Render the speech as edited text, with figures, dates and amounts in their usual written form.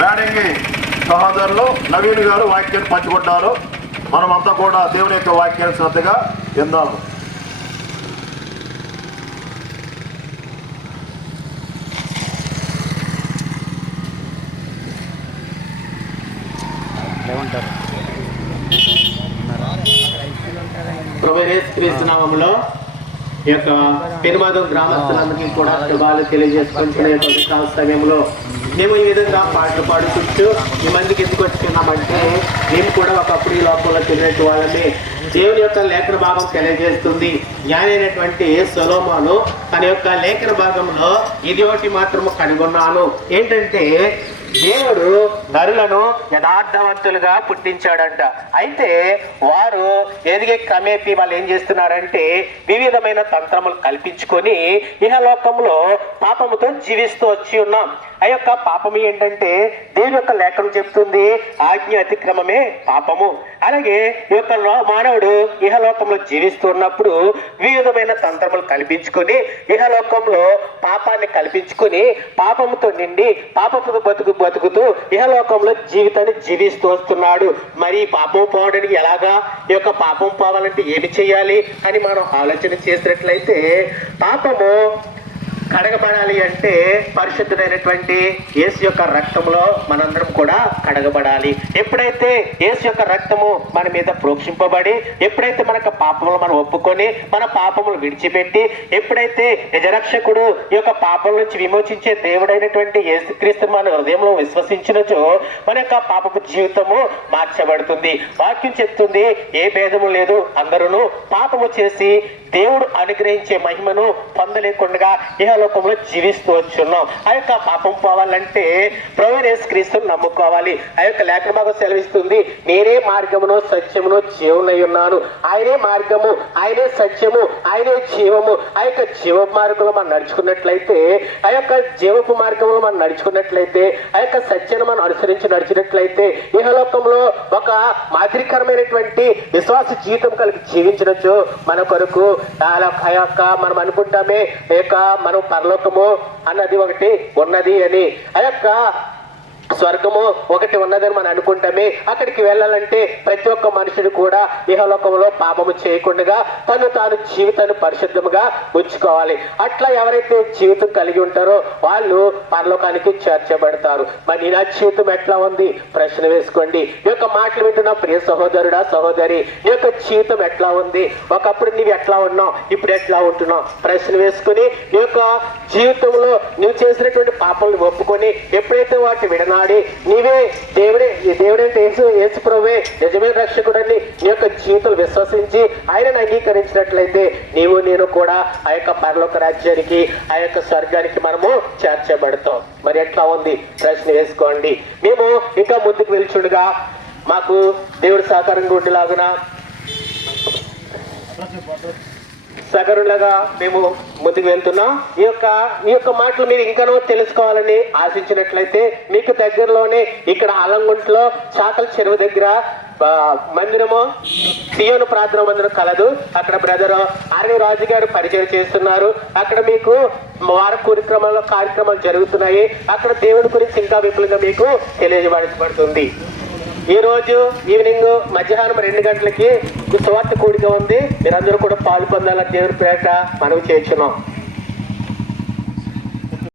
వేడంగి సహోదరులు నవీన్ గారు వాక్యాన్ని పంచుకుంటారు. మనమంతా కూడా దేవుని యొక్క వాక్యాన్ని శ్రద్ధగా విందాము. ప్రభువైన యేసుక్రీస్తు నామములో ఈ యొక్క పెనుమాదం గ్రామస్తులందరికీ కూడా శుభాలు తెలియజేసుకుంటున్న సమయంలో మేము ఈ విధంగా పాటలు పాడుకుంటూ ఈ మందికి ఎందుకు వచ్చుకున్నామంటే మేము కూడా ఒకప్పుడు ఈ లోకంలో తిరిగినట్టు వాళ్ళని దేవుని యొక్క లేఖన భాగం తెలియజేస్తుంది. జ్ఞానైనటువంటి సొలొమోను తన యొక్క లేఖన భాగంలో ఇది ఒకటి మాత్రము కనుగొన్నాను. ఏంటంటే దేవుడు నరులను యథార్థవంతులుగా పుట్టించాడంట. అయితే వారు ఎదిగే క్రమేపీ వాళ్ళు ఏం చేస్తున్నారంటే వివిధమైన తంత్రములు కల్పించుకొని ఇహలోకంలో పాపముతో జీవిస్తూ వచ్చి ఉన్నాం. ఆ యొక్క పాపము ఏంటంటే దేవుని యొక్క లేఖనం చెప్తుంది ఆజ్ఞ అతిక్రమమే పాపము. అలాగే ఈ యొక్క మానవుడు ఇహలోకంలో జీవిస్తూ ఉన్నప్పుడు వివిధమైన తంత్రములు కల్పించుకొని ఇహలోకంలో పాపాన్ని కల్పించుకొని పాపముతో నిండి పాపముతో బతుకుతూ ఇహలోకంలో జీవితాన్ని జీవిస్తూ వస్తున్నాడు. మరి పాపం పోవడానికి ఎలాగా, ఈ యొక్క పాపం పోవాలంటే ఏమి చేయాలి అని మనం ఆలోచన చేసినట్లయితే పాపము కడగబడాలి అంటే పరిశుద్ధుడైనటువంటి యేసు యొక్క రక్తంలో మనందరం కూడా కడగబడాలి. ఎప్పుడైతే యేసు యొక్క రక్తము మన మీద ప్రోక్షింపబడి ఎప్పుడైతే మనకు పాపములు మనం ఒప్పుకొని మన పాపములు విడిచిపెట్టి ఎప్పుడైతే నిజరక్షకుడు ఈ యొక్క పాపం నుంచి విమోచించే దేవుడైనటువంటి యేసుక్రీస్తు మన హృదయంలో విశ్వసించినచో మన యొక్క పాపపు జీవితము మార్చబడుతుంది. వాక్యం చెప్తుంది ఏ భేదము లేదు, అందరూ పాపము చేసి దేవుడు అనుగ్రహించే మహిమను పొందలేకుండా ఇహలోకంలో జీవిస్తూ వచ్చున్నాం. ఆ యొక్క పాపం పోవాలంటే ప్రభువైన యేసుక్రీస్తును నమ్ముకోవాలి. ఆ యొక్క లేఖన భాగం సెలవిస్తుంది నేనే మార్గమును సత్యమును జీవమునై ఉన్నాను. ఆయనే మార్గము, ఆయనే సత్యము, ఆయనే జీవము. ఆ యొక్క జీవ మార్గంలో మనం నడుచుకున్నట్లయితే ఆ యొక్క జీవపు మార్గంలో మనం నడుచుకున్నట్లయితే ఆ యొక్క సత్యాన్ని మనం నడిచినట్లయితే ఇహలోకంలో ఒక మాదిరికరమైనటువంటి విశ్వాస జీవితం కలిగి జీవించవచ్చు. మన కొరకు ఆ యొక్క మనం అనుకుంటామే ఈ యొక్క మనం పరలోకము అన్నది ఒకటి ఉన్నది అని, ఆ యొక్క స్వర్గము ఒకటి ఉన్నదని మనం అనుకుంటామే. అక్కడికి వెళ్ళాలంటే ప్రతి ఒక్క మనుషుడు కూడా ఇహలోకంలో పాపము చేయకుండా తాను జీవితాన్ని పరిశుద్ధముగా ఉంచుకోవాలి. అట్లా ఎవరైతే జీవితం కలిగి ఉంటారో వాళ్ళు పరలోకానికి చేర్చబడతారు. మరి నా జీవితం ఎట్లా ఉంది ప్రశ్న వేసుకోండి. ఈ యొక్క మాటలు వింటున్న ప్రియ సహోదరుడా సహోదరి, ఈ యొక్క జీవితం ఎట్లా ఉంది? ఒకప్పుడు నీవు ఎట్లా ఉన్నావు, ఇప్పుడు ఎట్లా ఉంటున్నావు? ప్రశ్న వేసుకుని ఈ యొక్క జీవితంలో నువ్వు చేసినటువంటి పాపాలను ఒప్పుకొని ఎప్పుడైతే వాటిని విడనాడి నీవే దేవుడంటే యేసు ప్రభువే నిజమైన రక్షకుడని నీ యొక్క జీవితం విశ్వసించి ఆయనను అంగీకరించినట్లయితే నీవు నేను కూడా ఆ యొక్క పరలోక రాజ్యానికి ఆ యొక్క స్వర్గానికి మనము చేర్చబడతాం. మరి ఎట్లా ఉంది ప్రశ్న వేసుకోండి. మేము ఇంకా ముందుకు వెళ్చుండగా మాకు దేవుడు సహకారంగా ఉండేలాగున సగరులుగా మేము ముందుకు వెళ్తున్నాం. ఈ యొక్క మాటలు మీరు ఇంకనూ తెలుసుకోవాలని ఆశించినట్లయితే మీకు దగ్గరలోనే ఇక్కడ ఆలంగుంట్లో చాకల చెరువు దగ్గర మందిరము సియోను ప్రార్థన మందిరం కలదు. అక్కడ బ్రదర్ ఆర్వి రాజు గారు పరిచయం చేస్తున్నారు. అక్కడ మీకు వార కార్యక్రమాలు జరుగుతున్నాయి. అక్కడ దేవుడి గురించి ఇంకా విపులంగా మీకు తెలియజేయబడుతుంది. ఈ రోజు ఈవినింగ్ మధ్యాహ్నం 2 గంటలకి సువార్త కూడిక ఉంది. మీరందరూ కూడా పాలు పొందాలని దేవుడి పేరిట మనవి చేస్తున్నాం.